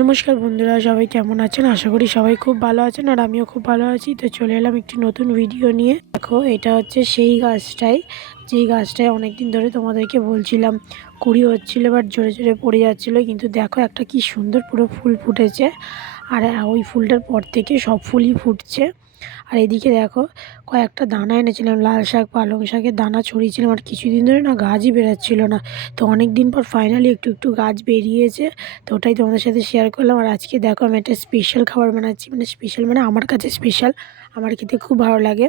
নমস্কার বন্ধুরা, সবাই কেমন আছেন? আশা করি সবাই খুব ভালো আছেন আর আমিও খুব ভালো আছি। তো চলে এলাম একটি নতুন ভিডিও নিয়ে। দেখো, এটা হচ্ছে সেই গাছটাই যেই গাছটায় অনেক দিন ধরে তোমাদেরকে বলছিলাম কুড়ি হচ্ছিলো বাট জোরে জোরে পড়ে যাচ্ছিলো, কিন্তু দেখো একটা কি সুন্দর পুরো ফুল ফুটেছে। আর ওই ফুলটার পর থেকে সব ফুলই ফুটছে। আর এদিকে দেখো, কয়েকটা দানা এনেছিলাম, লাল শাক পালং শাকের দানা ছড়িয়েছিলাম, আর কিছুদিন ধরে না গাছই বেরোচ্ছিল না। তো অনেক দিন পর ফাইনালি একটু একটু গাছ বেরিয়েছে। তো ওটাই তোমাদের সাথে শেয়ার করলাম। আর আজকে দেখো আমি একটা স্পেশাল খাবার বানাচ্ছি, মানে স্পেশাল মানে আমার কাছে স্পেশাল, আমার খেতে খুব ভালো লাগে।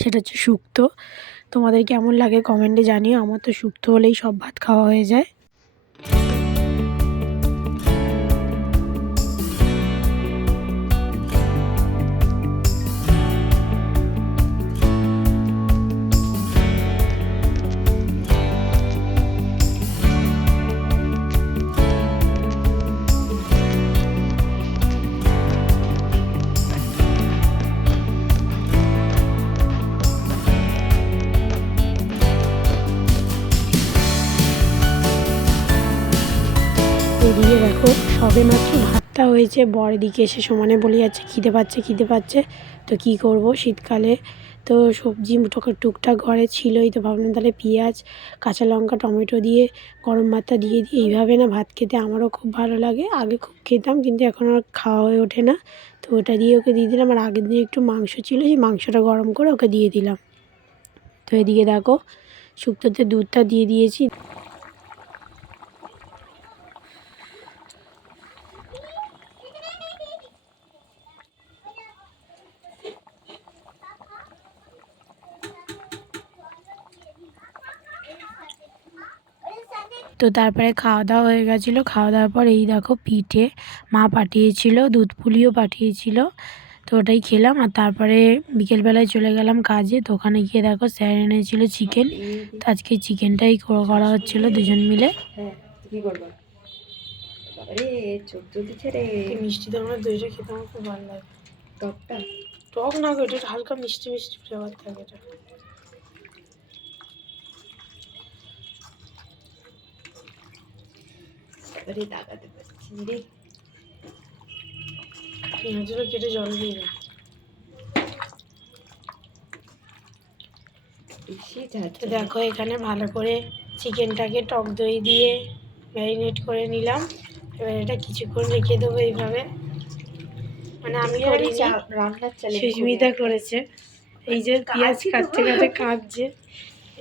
সেটা হচ্ছে শুক্তো। তোমাদের কেমন লাগে কমেন্টে জানিও। আমার তো শুক্তো হলেই সব ভাত খাওয়া হয়ে যায়। এদিকে দেখো, সবে মাত্র ভাতটা হয়েছে, বর এদিকে এসে সমানে বলে যাচ্ছে খিদে পাচ্ছে খিদে পাচ্ছে। তো কি করব শীতকালে, তো সবজি টুকটাক ঘরে ছিলই, তো ভাবলাম তাহলে পেঁয়াজ কাঁচা লঙ্কা টমেটো দিয়ে গরম ভাতটা দিয়ে দিই। এইভাবে না ভাত খেতে আমারও খুব ভালো লাগে, আগে খুব খেতাম কিন্তু এখন আর খাওয়া হয়ে ওঠে না। তো ওটা দিয়ে ওকে দিয়ে দিলাম। আর আগের দিন একটু মাংস ছিল, সেই মাংসটা গরম করে ওকে দিয়ে দিলাম। তো এদিকে দেখো, শুক্তোতে দুধটা দিয়ে দিয়েছি। তো তারপরে খাওয়া দাওয়া হয়ে গেছিলো। খাওয়া দাওয়ার পর এই দেখো পিঠে মা পাঠিয়েছিল, দুধ পুলিও পাঠিয়েছিল, তো ওটাই খেলাম। আর তারপরে বিকেলবেলায় চলে গেলাম কাজে। তো ওখানে গিয়ে দেখো স্যার এনেছিল চিকেন, তো আজকে চিকেনটাই করা হচ্ছিলো দুজন মিলে। মিষ্টি তো আমার দইটা খেতে আমার খুব ভালো লাগে। টকটা টক না গো, এটা হালকা মিষ্টি মিষ্টি ফ্লেভার থাকে এটা। দাগাতে পারছি রে, পেঁয়াজগুলো কেটে জল দিয়ে না। দেখো এখানে ভালো করে চিকেনটাকে টক দই দিয়ে ম্যারিনেট করে নিলাম। এবার এটা কিছুক্ষণ রেখে দেবো এইভাবে, মানে আমি করিনি, সুস্মিতা করেছে। এই যে পেঁয়াজ কাটতে কাটতে কাটছে,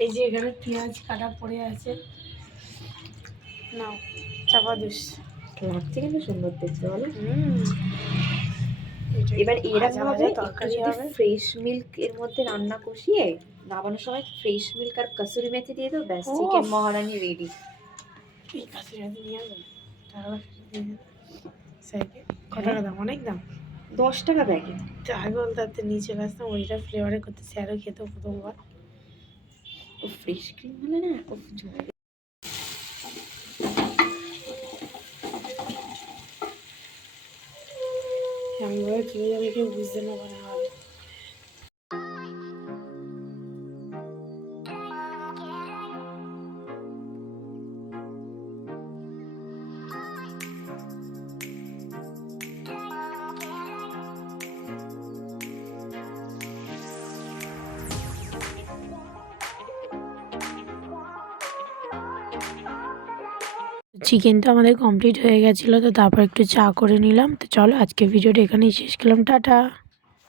এই যে এখানে পেঁয়াজ কাটা পড়ে আছে, নাও চাপা দিস। লাগছে কিন্তু সুন্দর দেখতে, বলো। এবার এরকম ভাবে তরকারি হবে, ফ্রেশ মিল্ক এর মধ্যে রান্না কষিয়ে নামানোর সময় ফ্রেশ মিল্ক আর কসুরি মেথি দিয়ে দাও, ব্যাস চিকেন মহারানি রেডি। এই কসুরি মেথি নিয়ে আসবেন, তাহলে কত টাকা দাম? অনেক দাম, 10 টাকা প্যাকেট। তাই বলতে তাতে নিচে আসতাম, ওইটা ফ্লেভারে করতে স্যারও খেত প্রথমবার। ও ফ্রেশ ক্রিম হলে না, ও আমি বলে চলে যাবে, কেউ বুঝতে না পারে। চিকেন তো আমাদের কমপ্লিট হয়ে গেছিলো, তো তারপর একটু চা করে নিলাম। তো চলো আজকে ভিডিওটা এখানেই শেষ করলাম, টাটা।